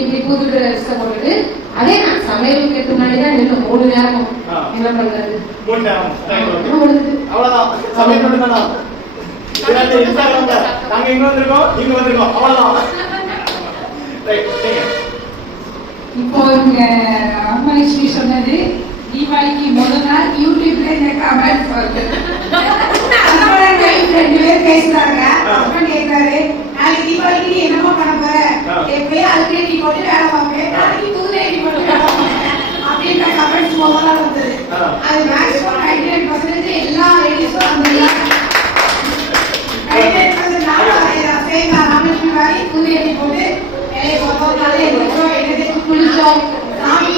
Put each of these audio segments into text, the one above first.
இப்படி புது ட்ரெஸ் போட்டுட்டு அதே நான் சமையலுக்கு 8 மணி தான் நின்று 3 நேரமும் என்ன பண்றது 3 நேரம் அவ்வளவுதான் சமையல் பண்ணா இன்ஸ்டாகிராம்ல நாங்க இங்க வந்திருக்கோம் அவ்வளவுதான். இப்போ இங்க அம்மலட்சுமி சொன்னது தீபாவளிக்கு முதல் நாள் யூடியூப்ல இந்த கமெண்ட் வருது. 2 பேர் பேசுறாங்க. ஹஸ்பண்ட் கேட்காரு, நாளைக்கு தீபாவளிக்கு நீ என்னமா பண்ண போற? எப்பயும் அதுக்கு நீ போட்டு வேலை பார்ப்பேன், நாளைக்கு புது ஐடி போட்டு வேலை பார்ப்பேன் அப்படின்ற கமெண்ட்ஸ் முதல்ல வந்தது. அது மேக்ஸிமம் 99% எல்லா லேடிஸும் அந்த புது ஐடி போட்டு குளிச்சோம், சாமி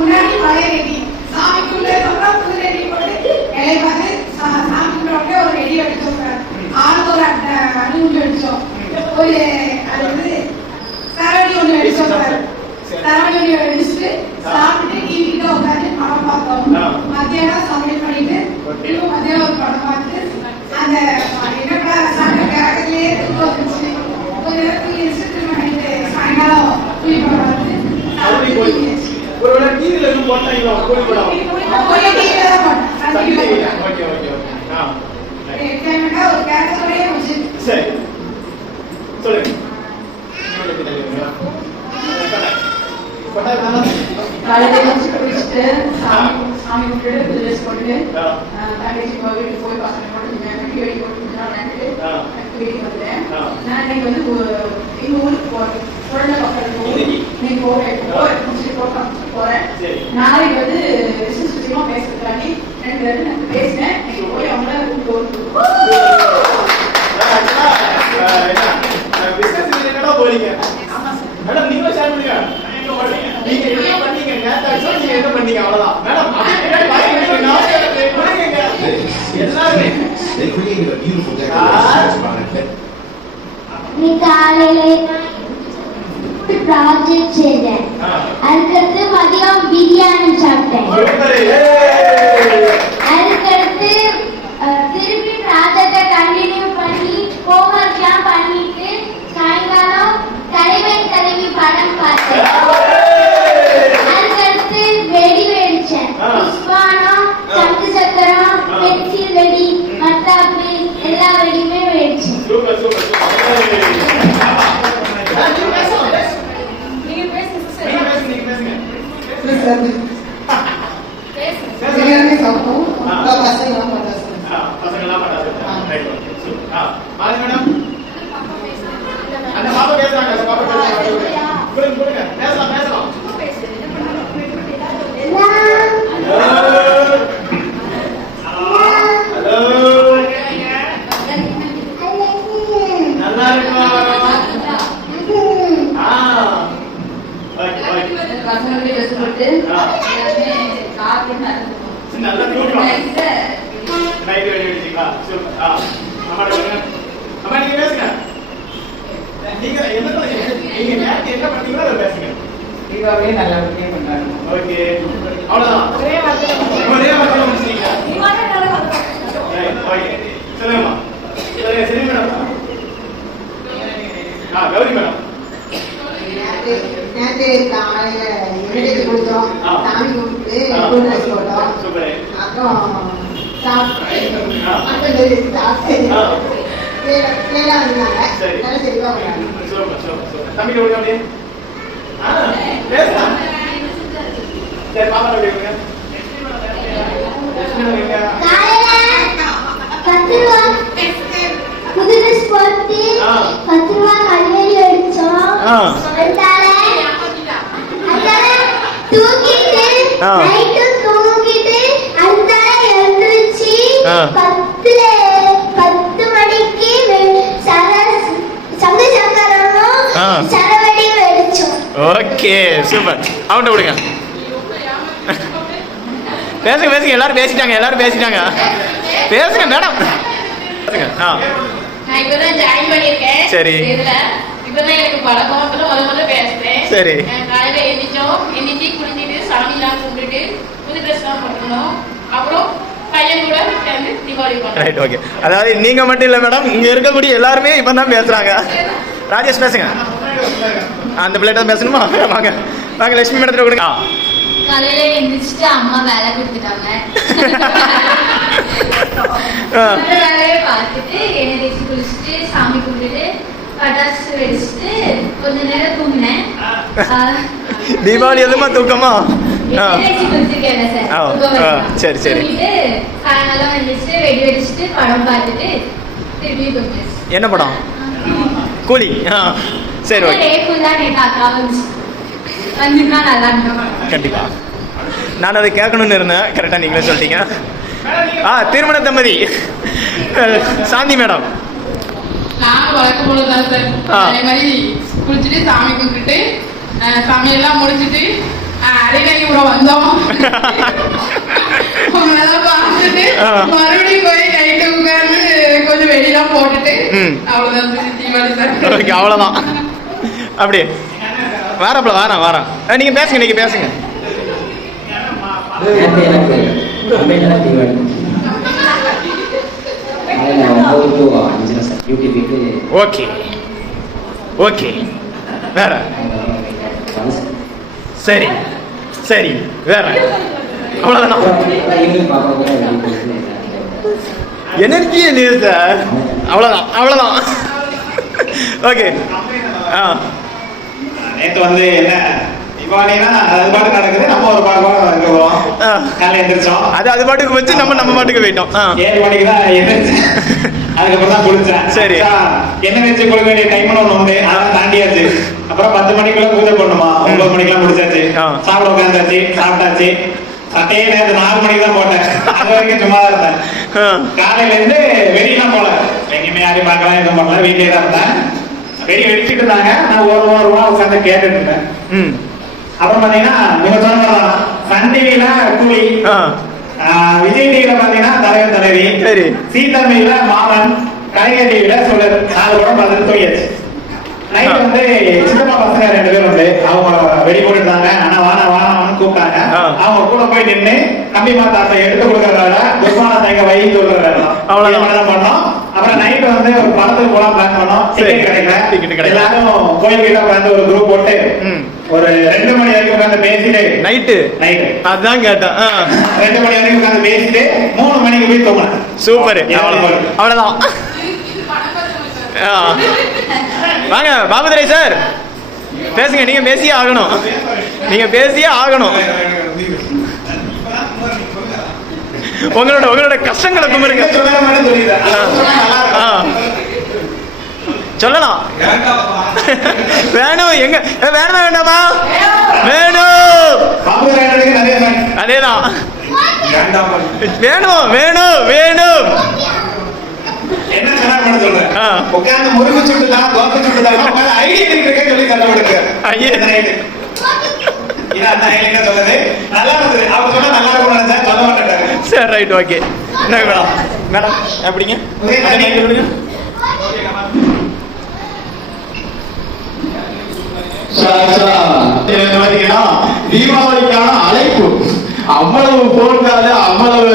முன்னாடி பழைய ரெடி, சாமிக்குள்ள புது ரெடி போட்டு இலையை பார்த்து சாமிக்குள்ள ஒரு ரெடி அடிச்சோம். ஆளுக்கு ஒரு அணுகுண்டு அடிச்சோம். ஒரு அது வந்து சரவணி ஒண்ணு அடிச்சோம். சரவணி ஒண்ணு அடிச்சுட்டு சாப்பிட்டு டிவி கிட்ட உட்காந்து படம் பார்த்தோம். மத்தியானம் சமையல் பண்ணிட்டு திரும்ப மத்தியானம் ஒரு படம் பார்த்து அந்த என்ன சாப்பிட்றதுலேயே வந்துச்சு. கொஞ்ச நேரத்துக்கு திரும்ப நைட்டு சாயங்காலம் ஒருவேளை டிவில இருந்து போட்டாங்களா கோழி படம் ஒரு டிவில தான் போட்டேன். ஓகே ஒரு கேரக்டரே வச்சு சரி சொல்லுங்க. காலையில குளிச்சுட்டு சாமி விட்டுட்டு புது ட்ரெஸ் போட்டுட்டு தங்கச்சி வீட்டுக்கு போய் பசங்க போட்டு வெடி போட்டு வீட்டுக்கு வந்துட்டேன். நான் இன்னைக்கு வந்து எங்க ஊருக்கு போறேன். குழந்தை பக்கத்துக்கு இன்னைக்கு போறேன். நாளைக்கு வந்து பிசினஸ் விஷயமா பேசுறதுக்காண்டி 2 பேரும் நான் பேசினேன். இன்னைக்கு போய் அவங்கள போறீங்க மேடம், நீங்க ஷேர் பண்ணுங்க. நீங்க என்ன பண்ணீங்க நேத்தாச்சோ நீங்க என்ன பண்ணீங்க அவ்வளவுதான் madam. They created a beautiful decoration. நீ காலையில ப்ராஜெக்ட் செய்தேன். அதுக்கடுத்து மதியம் பிரியாணி சாப்பிட்டேன். அதுக்கடுத்து திருப்பி ப்ராஜெக்டை கண்டினியூ பண்ணி ஹோம்ஒர்க்லாம் பண்ணிட்டு சாயங்காலம் தலைவி படம் பார்த்தேன். அதுக்கடுத்து வெடி வெடிச்சேன். புஷ்பானம், சங்கு சக்கரம், பென்சில் வெடி, மத்தாப்பு எல்லா வெடியுமே வெடிச்சேன். பிரியாணி சாப்பிட்டோம். பசங்களாம் பட்டாசு அந்த பாப்பா பேசுறாங்க. கொடுங்க பேசலாம். நல்லா இருக்குமா? பசங்களுக்கு ட்ரெஸ் போட்டு நல்லா தூக்கம் நைட் வெடி வெடிச்சிங்களா? சூப்பர். அம்மா நீங்க பேசுங்க. நீங்க என்ன பண்ணீங்களோ அதை பேசுங்க. தீபாவளியே நல்லா பண்றாங்க. ஓகே அவ்வளவுதான். ஒரே வார்த்தையில முடிச்சிட்டீங்க. ஓகே சொல்லுங்கம்மா. சரி மேடம். கௌரி மேடம். நேற்று காலையில எண்ணெய்க்கு குடிச்சோம், சாமி கும்பிட்டு போட்டோம். அப்புறம் சாப்பிட்டு பிள்ளைலாம் இருந்தாங்க. நல்லா தெளிவா தம்பி அப்படியே பேசலாம். சரி பாப்பா அப்படியே புது ட்ரெஸ் போட்டு 10 ரூபா கல்வெளி அடிச்சோம். தூக்கிட்டு நைட்டு தூங்கிட்டு அந்தால எழுந்திருச்சு 10 மணிக்கு சங்கு சக்கரமும் சரவடி வெடிச்சோம். Okay super. அவன்கிட்ட விடுங்க. பேசுங்க எல்லாரும் பேசிட்டாங்க. பேசுங்க மேடம். நான் இப்பதான் ஜாயின் பண்ணிருக்கேன். சரி. இப்பதான் எனக்கு பழக்கம். முதல்ல பேசுறேன். சரி. காலையில எந்திரிச்சு குளிச்சுட்டு சாமி எல்லாம் கும்பிட்டுட்டு புது ட்ரெஸ் எல்லாம் போட்டுக்கணும். அப்புறம் பையன் கூட சேர்ந்து தீபாவளி பண்ணணும். Right okay. அதாவது நீங்க மட்டும் இல்ல மேடம், இங்க இருக்கக்கூடிய எல்லாருமே இப்பதான் பேசுறாங்க. ராஜேஷ் பேசுங்க. அந்த பிள்ளைகிட்ட பேசணுமா? வாங்க வாங்க, லட்சுமி மேடத்துல கொடுங்க. காலையில எழுந்திரிச்சிட்டு அம்மா வேலை கொடுத்துட்டாங்க. வேலையை பார்த்துட்டு எண்ணெய் தேய்ச்சி குளிச்சுட்டு சாமி கும்பிட்டுட்டு பட்டாசு வெடிச்சுட்டு கொஞ்ச நேரம் தூங்கினேன். தீபாவளி எதுமா தூக்கமா? சரி சரி. சாயங்காலம் எழுந்திரிச்சிட்டு வெடி வெடிச்சுட்டு படம் பார்த்துட்டு திருப்பி தூங்கினேன். என்ன படம்? கூலி. சரி ஓகே. கண்டிப்பா நான் அதை கேட்கணும்னு இருந்தேன், கரெக்டாக நீங்களே சொல்லிட்டீங்க. திருமண தம்பதி சாந்தி மேடம். நான் வழக்கம் போலதான் சார் அதே மாதிரி குளிச்சுட்டு சாமி கும்பிட்டுட்டு சமையெல்லாம் முடிச்சுட்டு அரைக்கறி கூட வந்தோம். பார்த்துட்டு மறுபடியும் போய் கைட்டு உட்கார்ந்து கொஞ்சம் வெளியெல்லாம் போட்டுட்டு அவ்வளவுதான் தீபாவளி சார். ஓகே அவ்வளோதான். அப்படியே வாரப்பல வாரம் நீங்க பேசுங்க, நீங்க பேசுங்க. ஓகே ஓகே வேற சரி சரி வேற அவ்வளோதானா? எனர்ஜி நீர் சார். அவ்வளோதான். ஓகே. நேற்று வந்து என்ன தீபாவளினா அது பாட்டு நடக்குது, நம்ம ஒரு பாட்டு இருக்கிறோம். காலையில் எந்திரிச்சோம், அது பாட்டுக்கு வச்சு நம்ம பாட்டுக்கு போயிட்டோம். 7 மணிக்கு தான் எந்திரிச்சு அதுக்கப்புறம் தான் குளிச்சேன். சரி, என்ன வச்சு குளிக்க வேண்டிய டைம்னு ஒன்று உண்டு, அதெல்லாம் தாண்டியாச்சு. அப்புறம் 10 மணிக்குள்ள பூஜை பண்ணுமா, 9 மணிக்கெல்லாம் முடிச்சாச்சு. சாப்பிட உட்காந்தாச்சு, சாப்பிட்டாச்சு. சட்டையே நேற்று 4 மணிக்கு தான் போட்டேன், அது வரைக்கும் சும்மா தான் இருந்தேன். காலையில இருந்து வெளியெல்லாம் போல, எங்கேயுமே யாரையும் பார்க்கலாம் எதுவும் பண்ணல, வீட்டிலே தான் இருந்தேன். வெடி வெடிச்சுட்டு இருந்தாங்க, நான் ஒரு ரூபா உட்காந்து கேட்டுட்டு இருந்தேன். அப்புறம் பாத்தீங்கன்னா நீங்க சொன்னதான் சன் டிவில கூலி, விஜய் டிவில பாத்தீங்கன்னா தலைவர் தலைவி, சீதமிழ்ல மாமன், கலைஞர் டிவில சொல்லு 4 படம் பார்த்துட்டு தூங்கியாச்சு. நைட் வந்து சின்னம்மா பசங்க 2 பேர் உண்டு, அவங்க வெடி போட்டுருந்தாங்க. ஆனா வானான்னு கூப்பிட்டாங்க. அவங்க கூட போய் நின்று கம்பி மாத்தாத்தை எடுத்து கொடுக்கறதால குருமான தங்க வழி சொல்றதான் பண்ணோம். அப்புறம் நைட் வந்து ஒரு படத்துக்கு போலாம் பிளான் பண்ணோம், டிக்கெட் கிடைக்கல. எல்லாரும் கோயில் கிட்ட உட்காந்து ஒரு குரூப் போட்டு ஒரு 2 மணி வரைக்கும் உட்காந்து பேசிட்டு நைட்டு அதான் கேட்டேன். 2 மணி வரைக்கும் உட்காந்து பேசிட்டு 3 மணிக்கு போய் தூங்கினேன். சூப்பர், அவ்வளவுதான். வாங்க பாபுதுரை சார் பேசுங்க. நீங்க பேசியே ஆகணும், உங்களோட கஷ்டங்களை குமருங்க. சொல்லலாம். வேணும் எங்க வேணுமா வேண்டாமா? வேணும், அதேதான். வேணும் என்ன சொல்றேன், உட்கார்ந்து முருகு சுட்டுதான் தோசை சுட்டுதான் ஐடியா இருக்கு சொல்லி கண்டுபிடிக்க. சொல்லுது நல்லா இருந்தது, அவங்க சொன்னா நல்லா இருக்கும் சொல்ல மாட்டாங்க. சரி ரைட் ஓகே. என்ன மேடம் எப்படிங்க தீபாவளிக்கான அழைப்பு அவ்வளவு போட்டால அவ்வளவு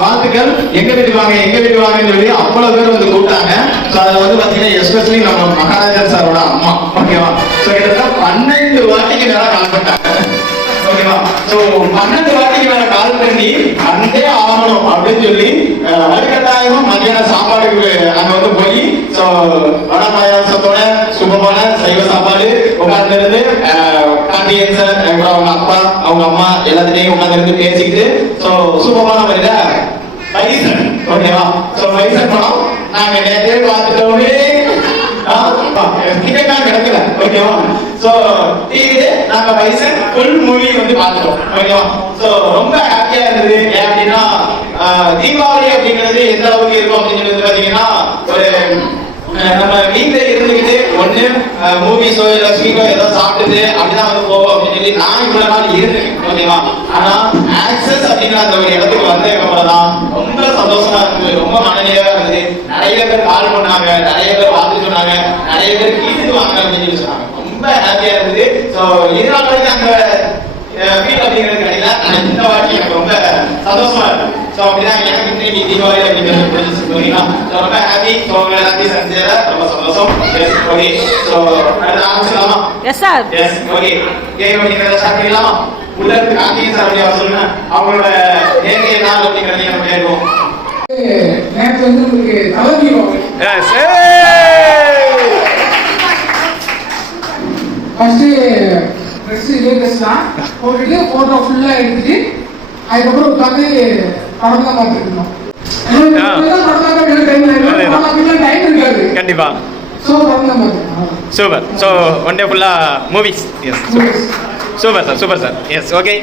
வாழ்த்துக்கள். எங்க வீட்டுக்கு வாங்கன்னு சொல்லி அவ்வளவு பேர் வந்து கூப்பிட்டாங்க. அதை வந்து பாத்தீங்கன்னா எஸ்பெஷலி நம்ம மகாராஜன் சாரோட அம்மா, ஓகேவா? கிட்டத்தட்ட 12 வாட்டிக்கு மேல கால் பண்ணாங்க, ஓகேவா? 12 வாட்டிக்கு மேல கால் பண்ணி அந்தே ஆகணும் அப்படின்னு சொல்லி வலுக்கட்டாயமா மத்தியான சாப்பாடுக்கு அங்க வந்து போய் வட பாயாசத்தோட சுபமான சைவ சாப்பாடு உட்கார்ந்து இருந்து கார்த்திகேயன் சார் அவங்க அப்பா அவங்க அம்மா எல்லாத்திலையும் உட்கார்ந்து இருந்து பேசிக்கிட்டு சுபமான முறையில பைசன், ஓகேவா? பைசன் படம் நாங்க நேற்றே பார்த்துட்டோமே, கிடைக்கல, ஓகேவா? நாங்க பைசன் ஃபுல் மூவி வந்து பார்த்துட்டோம், ஓகேவா? ரொம்ப ஹாப்பியா இருந்தது. ஏன் அப்படின்னா தீபாவளி அப்படிங்கிறது எந்த அளவுக்கு இருக்கும் அப்படின்னு பாத்தீங்கன்னா, ஒரு நம்ம வீட்டுல இருந்துகிட்டு ஒண்ணு மூவிஸோ இல்ல ஸ்வீட்டோ ஏதோ சாப்பிட்டுட்டு அப்படிதான் வந்து போவோம் அப்படின்னு சொல்லி நான் இவ்வளவு நாள் இருந்தேன், ஓகேவா? ஆனா ஆக்சஸ் அப்படிங்கிற அந்த ஒரு இடத்துக்கு வந்ததுக்கு அப்புறம் தான் ரொம்ப சந்தோஷமா இருந்தது, ரொம்ப மனநிலையா இருந்தது. நிறைய பேர் கால் பண்ணாங்க, நிறைய பேர் வாழ்த்து சொன்னாங்க, நிறைய பேர் கீழ்த்து வாங்க அப்படின்னு சொல்லி சொன்னாங்க. ரொம்ப ஹாப்பியா இருந்தது. இதனால அந்த வீடு அப்படிங்கிறது கிடைக்கல. ஆனா இந்த வாட்டி எனக்கு ரொம்ப சந்தோஷமா இருக்கு. ஸோ அப்படிதான் எனக்கு இன்னைக்கு தீபாவளி அப்படிங்கிறது புரிஞ்சு போனீங்கன்னா ரொம்ப ஹாப்பி. ஸோ உங்களை எல்லாத்தையும் சந்திச்சத ரொம்ப சந்தோஷம். S okay. ஸோ அடுத்த ஆரம்பிச்சிடலாமா? Yes sir. Yes okay. Game அப்படிங்கிறத ஸ்டார்ட் பண்ணிடலாமா? உள்ள இருக்கு கார்த்திகை சார் அப்படி அவர் சொல்லுங்க அவங்களோட நேர்கை நாள் அப்படிங்கிறதையும் நம்ம கேட்போம். நேற்று வந்து உங்களுக்கு தலைவீரம் ஃபர்ஸ்ட் ட்ரெஸ் இதே ட்ரெஸ் தான் போட்டுட்டு போட்டோ ஃபுல்லா எடுத்துட்டு அதுக்கப்புறம் உட்காந்து படம் தான் பார்த்துட்டு இருந்தோம். டைம் இருக்காது கண்டிப்பா. ஸோ படம் தான் பார்த்துருக்கோம். சூப்பர். ஸோ ஒன் டே ஃபுல்லா movies. Yes super sir. Super sir. Yes okay.